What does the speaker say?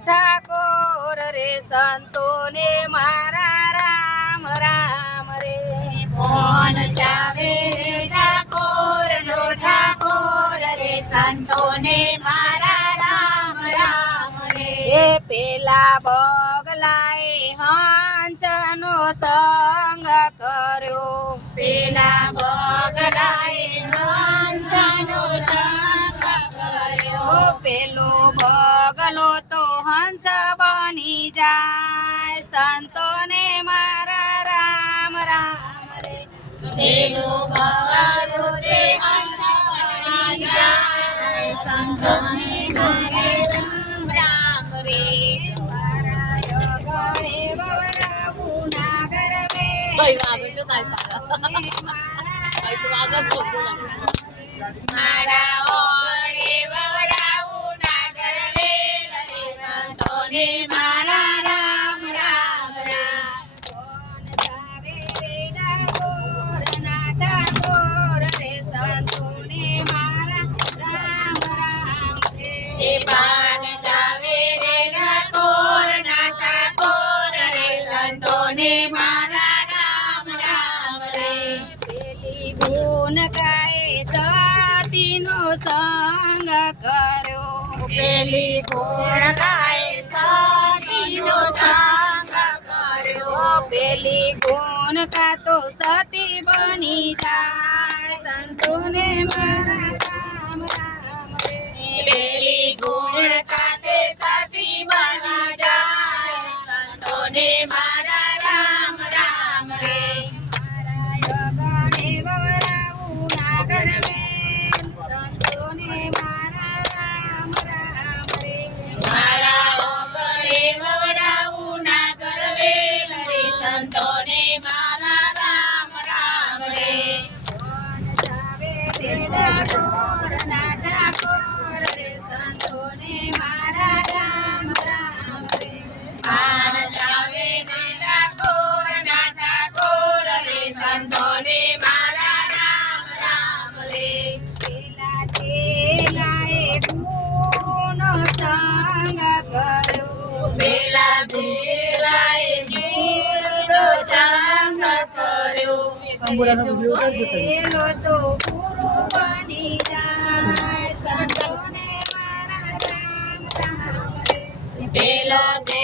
ઠાકોર રે સંતોને મારા રામ રામ રે કોણ ચાવે રે ઠાકોર નો ઠાકોર રે સંતોને મારા રામ રામ રે એ પેલા બગલાએ હંસનો સંગ કર્યો પેલા બગલાએ હંસનો સંગ કર્યો પેલો બગલો તો હંસ બની જાય સંતોને મારા રામ રામ રે પેલો બગલો તે હંસ બની જાય સંતોને મારે રામ રામ રે મારા ઓળે વવરાવું ના ગરવે રે સંતોને મારા રામ રામ રામ એ પાન જાવે રે ઠાકોર ના ઠાકોર રે સંતોને મારા રામ રામ રે પેલી ગુણ ગાય સતીનો સંગ કર્યો પેલી ગુણ ગાય સતીનો સંગ કર્યો પેલી ગુણ ગાતો સતી બની જાય સંતોને મારા રામ રામ રે પેલી ગુણ ગાતે સતી બની જાય સંતોને મારા રામ રામ રે મારા ગણે વવરાવું ના ગરવે સંતોને મારા રામ રામ રે મારા ઓગણે વવડાવું ના ગરવે રે સંતોને મારા રામ રામ રે પાન જાવે રે ઠાકોર ના ઠાકોર રે સંતોને મારા રામ રામ રે પેલા જેલાએ ગુરુનો સંગ કર્યો તો પૂરો બની જાય સંતોને મારા રામ રામ રે પેલો જે